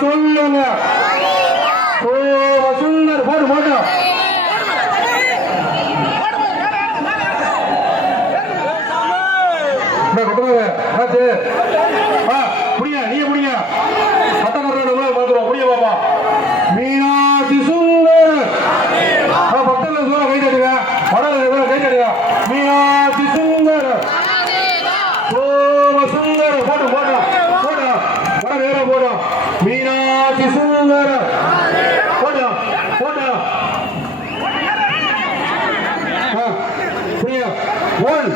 சொல்லுங்க. சொல்லுங்க சொல்லுங்க போட்டு போட்டு புரிய நீங்க புரிய சட்ட கட்டுறது பாத்துருவோம் புரிய பாப்பா. மீனாட்சி சுந்தர் பக்கத்துல சொல்ல கை தட்டுங்க படம் கை தட்டுங்க மீனாட்சி சுந்தரம் போட்டா போட்டா பிரியா ஒன்